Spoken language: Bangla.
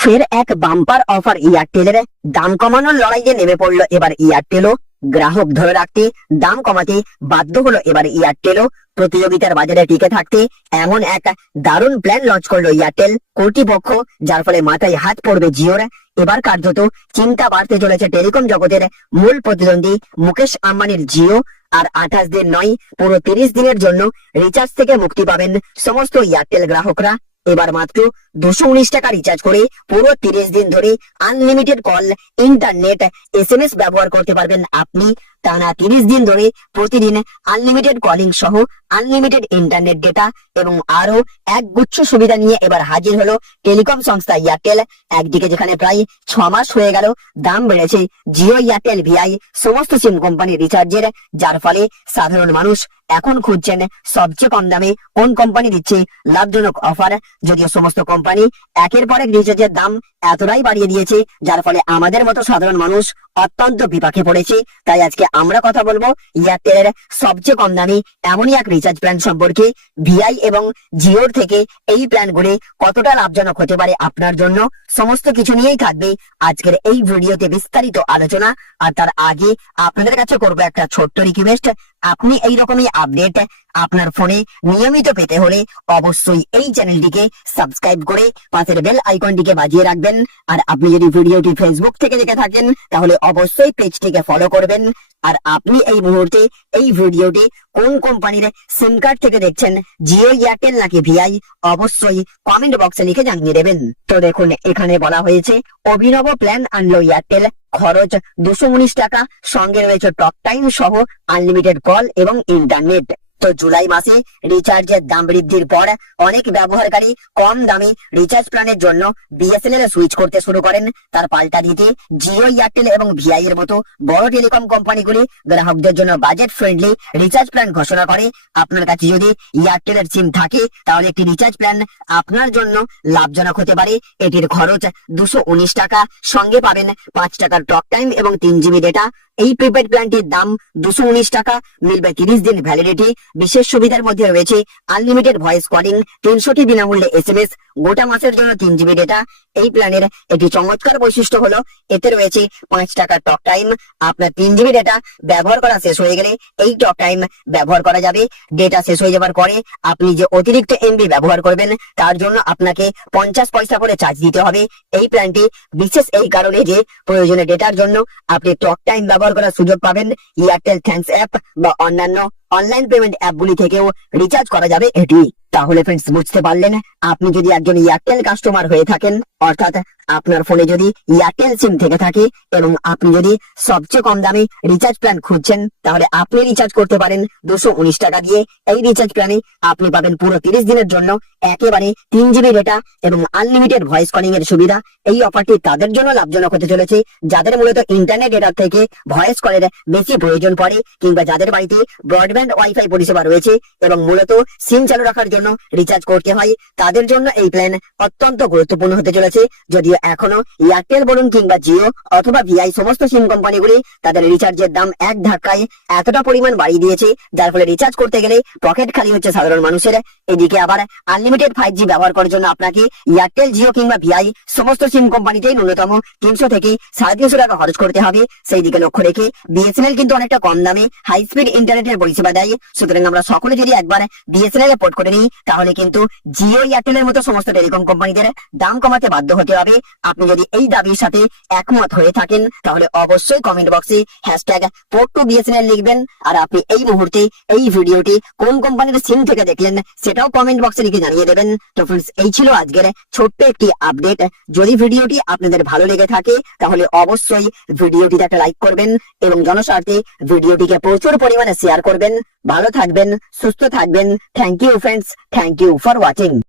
ফের এক বাম্পার অফার এয়ারটেলের দাম কমানোর লড়াইয়ে নেমে পড়লো এবার এয়ারটেলও। গ্রাহক ধরে রাখতে দাম কমাতে বাধ্য হলো এবার এয়ারটেলও। প্রতিযোগিতার বাজারে টিকে থাকতে এমন এক দারুণ প্ল্যান লঞ্চ করলো এয়ারটেল কর্তৃপক্ষ, যার ফলে মাথায় হাত পড়বে জিওর। এবার কার্যত চিন্তা বাড়তে চলেছে টেলিকম জগতের মূল প্রতিদ্বন্দ্বী মুকেশ আম্বানির জিও। আর 28 দিন নয়, পুরো 30 দিনের জন্য রিচার্জ থেকে মুক্তি পাবেন সমস্ত এয়ারটেল গ্রাহকরা। এবার মাত্র 219 টাকা রিচার্জ করে পুরো 30 দিন ধরে আনলিমিটেড কল, ইন্টারনেট, এসএমএস ব্যবহার করতে পারবেন আপনি। টানা 30 দিন ধরে প্রতিদিন আনলিমিটেড কলিং সহ আনলিমিটেড ইন্টারনেট ডেটা এবং আরো এক গুচ্ছ সুবিধা নিয়ে এবার হাজির হলো টেলিকম সংস্থা এয়ারটেল। একদিকে যেখানে প্রায় 6 মাস হয়ে গেল দাম বেড়েছে জিও, এয়ারটেল, ভিআই সমস্ত সিম কোম্পানির রিচার্জের, যার ফলে সাধারণ মানুষ এখন খুঁজছেন সবচেয়ে কম দামে কোন কোম্পানি দিচ্ছে লাভজনক অফার। যদিও সমস্ত কোম্পানি একের পর এক রিচার্জের দাম এতটাই বাড়িয়ে দিয়েছে, যার ফলে আমাদের মতো সাধারণ মানুষ অত্যন্ত বিপাকে পড়েছে। তাই আজকে আমরা কথা বলবো এয়ারটেলের সবচেয়ে কম দামি এমনই এক রিচার্জ প্ল্যান সম্পর্কে। ভিআই এবং জিওর থেকে এই প্ল্যানগুলি কতটা লাভজনক হতে পারে আপনার জন্য, সমস্ত কিছু নিয়েই থাকবে আজকের এই ভিডিওতে বিস্তারিত আলোচনা। আর তার আগে আপনাদের কাছে করবো একটা ছোট্ট রিকোয়েস্ট, আপনি এই রকমই আপডেট আপনার ফোনে নিয়মিত পেতে হলে অবশ্যই এই চ্যানেলটিকে সাবস্ক্রাইব করে পাশের বেল আইকনটিকে বাজিয়ে রাখবেন। আর আপনি যদি ভিডিওটি ফেসবুক থেকে দেখে থাকেন তাহলে অবশ্যই পেজটিকে ফলো করবেন। আর আপনি এই মুহূর্তে এই ভিডিওটি কোন কোম্পানির সিম কার্ড থেকে দেখছেন, জিও, এয়ারটেল নাকি ভিআই, অবশ্যই কমেন্ট বক্সে লিখে জানিয়ে দেবেন। তো দেখুন, এখানে বলা হয়েছে অভিনব প্ল্যান আনলো এয়ারটেল, খরচ 219 টাকা, সঙ্গে রয়েছে টক টাইম সহ আনলিমিটেড কল এবং ইন্টারনেট। তো জুলাই মাসে রিচার্জের দাম বৃদ্ধির পর অনেক ব্যবহারকারী কম দামি রিচার্জ প্ল্যানের জন্য বিএসএনএল সুইচ করতে শুরু করেন। তার পাল্টা দিতে জিও, এয়ারটেল এবং ভিআই এর মতো বড় টেলিকম কোম্পানিগুলি গ্রাহকদের জন্য বাজেট ফ্রেন্ডলি রিচার্জ প্ল্যান ঘোষণা করে। আপনার কাছে যদি এয়ারটেলের সিম থাকে তাহলে একটি রিচার্জ প্ল্যান আপনার জন্য লাভজনক হতে পারে। এটির খরচ 219 টাকা, সঙ্গে পাবেন 5 টাকার টক টাইম এবং 3 জিবি ডেটা। এই প্রিপেড প্ল্যানটির দাম 219 টাকা, মিলবে 30 দিন ভ্যালিডিটি। বিশেষ সুবিধার মধ্যে রয়েছে আনলিমিটেড ভয়েস কলিং, 300টি বিনামূল্যে এসএমএস, গোটা মাসের জন্য 3 জিবি ডেটা। এই প্ল্যানের একটি চমৎকার বৈশিষ্ট্য হলো এতে রয়েছে 5 টাকার টক টাইম। আপনার 3 জিবি ডেটা ব্যবহার করা শেষ হয়ে গেলে এই টক টাইম ব্যবহার করা যাবে। ডেটা শেষ হয়ে যাবার পরে আপনি যে অতিরিক্ত এমবি ব্যবহার করবেন তার জন্য আপনাকে 50 পয়সা করে চার্জ দিতে হবে। এই প্ল্যানটি বিশেষ এই কারণে যে প্রয়োজনে ডেটার জন্য আপনি টক টাইম ব্যবহার করার সুযোগ পাবেন। এয়ারটেল থ্যাঙ্কস অ্যাপ বা অন্যান্য অনলাইন পেমেন্ট অ্যাপগুলি থেকেও রিচার্জ করা যাবে এটি। তাহলে ফ্রেন্ডস, বুঝতে পারলেন, আপনি যদি একজন এয়ারটেল কাস্টমার হয়ে থাকেন, অর্থাৎ আপনার ফোনে যদি এয়ারটেল সিম থেকে থাকে এবং আপনি যদি সবচেয়ে কম দামে রিচার্জ প্ল্যান খুঁজছেন, তাহলে আপনি রিচার্জ করতে পারেন 219 টাকা দিয়ে। এই রিচার্জ প্ল্যানে আপনি পাবেন পুরো 30 দিনের জন্য একেবারে 3 জিবি ডেটা এবং আনলিমিটেড ভয়েস কলিং এর সুবিধা। এই অফারটি তাদের জন্য লাভজনক হতে চলেছে যাদের মূলত ইন্টারনেট ডেটার থেকে ভয়েস কলের বেশি প্রয়োজন পড়ে, কিংবা যাদের বাড়িতে ব্রডব্যান্ড ওয়াইফাই পরিষেবা রয়েছে এবং মূলত সিম চালু রাখার জন্য রিচার্জ করতে হয়। তাদের জন্য এই প্ল্যান অত্যন্ত গুরুত্বপূর্ণ হতে চলেছে। যদিও এখনো এয়ারটেল বলুন কিংবা জিও অথবা ভিআই সমস্ত সিম কোম্পানিগুলি তাদের রিচার্জের দাম এক ধাক্কায় এতটা পরিমাণ বাড়িয়ে দিয়েছে, যার ফলে রিচার্জ করতে গেলে পকেট খালি হচ্ছে সাধারণ মানুষের। এদিকে আবার আনলিমিটেড 5G ব্যবহার করার জন্য আপনাকে এয়ারটেল, জিও কিংবা ভিআই সমস্ত সিম কোম্পানিতেই ন্যূনতম 300 থেকে 350 টাকা খরচ করতে হবে। সেই দিকে লক্ষ্য রেখে বিএসএনএল কিন্তু অনেকটা কম দামে হাই স্পিড ইন্টারনেটের পরিষেবা দেয়। সুতরাং আমরা সকলে যদি একবার বিএসএনএল এ পোর্ট করে নিই তাহলে কিন্তু জিও, এয়ারটেলের মতো সমস্ত টেলিকম কোম্পানিদের দাম কমাতে বাধ্য হতে হবে। আপনি যদি এই দাবির সাথে একমত হয়ে থাকেন তাহলে অবশ্যই কমেন্ট বক্সে #PortToBSNL লিখবেন। আর আপনি এই মুহূর্তে এই ভিডিওটি কোন কোম্পানির সিম থেকে দেখলেন সেটাও কমেন্ট বক্সে লিখে জানিয়ে দেবেন। তো ফ্রেন্ডস, এই ছিল আজকের ছোট্ট একটি আপডেট। যদি ভিডিওটি আপনাদের ভালো লেগে থাকে তাহলে অবশ্যই ভিডিওটিতে একটা লাইক করবেন এবং জনস্বার্থে ভিডিওটিকে প্রচুর পরিমাণে শেয়ার করবেন। ভালো থাকবেন, সুস্থ থাকবেন। Thank you friends, thank you for watching.